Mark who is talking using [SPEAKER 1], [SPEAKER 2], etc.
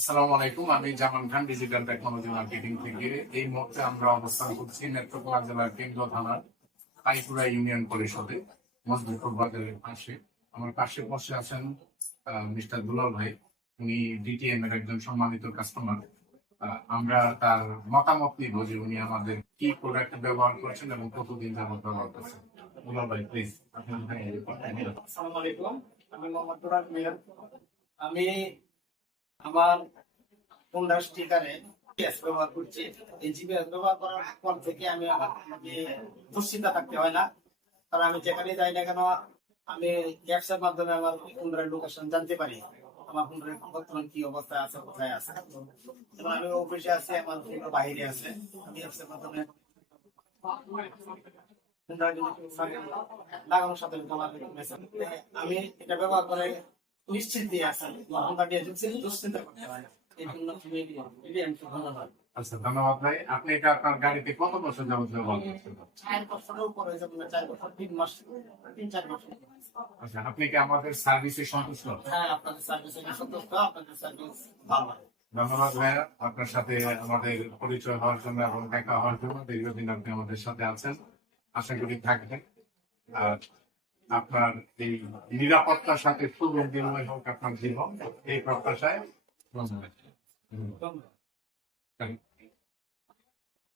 [SPEAKER 1] আসসালামু আলাইকুম, আমি Zaman Khan digital technology marketing থেকে। এই মুহূর্তে আমরা অবস্থান করছি নেত্রকোনা জেলার কেন্দ্র থানার কাইপুরা ইউনিয়ন পরিষদে, মজদুরপুর বাজারের পাশে। আমার পাশে বসে আছেন মিস্টার দুলাল ভাই। উনি ডিটিএম এর একজন সম্মানিত কাস্টমার আমরা তার মতামত নিব যে উনি আমাদের কি প্রোডাক্ট ব্যবহার করছেন এবং কতদিন যাবত ব্যবহার করছেন। দুলাল ভাই প্লিজ
[SPEAKER 2] আসসালামু আলাইকুম, আমি মোহাম্মদ মিয়া। আমি আমার হোন্ডা স্টিকারে জিপিএস ব্যবহার করছি। এই জিপিএস ব্যবহার করার পর থেকে আমি মানে দুশ্চিন্তা থাকতে হয় না। কারণ আমি যেখানে যাই না কেন, আমি অ্যাপস এর মাধ্যমে আমার হোন্ডার লোকেশন জানতে পারি। আমার হোন্ডার বর্তমান কি অবস্থায় আছে, কোথায় আছে। যেমন আমি অফিসে আছি, আমার হোন্ডা বাইরে আছে। আমি অ্যাপস মাধ্যমে লাগানোর সাথে আমি এটা ব্যবহার করে নিশ্চিত আসেন হোন্ডা দুশ্চিন্তা করতে হয় এই জন্য আমি এটি আমি ধন্যবাদ
[SPEAKER 1] আচ্ছা ধন্যবাদ ভাই। আপনি এটা আপনার গাড়িতে কত বছর যাবত ব্যবহার করছেন?
[SPEAKER 2] চার বছরের উপরে যেমন চার বছর তিন মাস তিন চার বছর।
[SPEAKER 1] আচ্ছা আপনি কি আমাদের সার্ভিসে সন্তুষ্ট?
[SPEAKER 2] হ্যাঁ আপনাদের সার্ভিস সন্তুষ্ট আপনাদের সার্ভিস ভালো
[SPEAKER 1] ধন্যবাদ ভাইয়া আপনার সাথে আমাদের পরিচয় হওয়ার জন্য এবং দেখা হওয়ার জন্য। দীর্ঘদিন আপনি আমাদের সাথে আছেন। আশা করি থাকবেন। আর আপনার এই নিরাপত্তার সাথে সুগন্ধিময় হোক আপনার জীবন এই প্রত্যাশায়।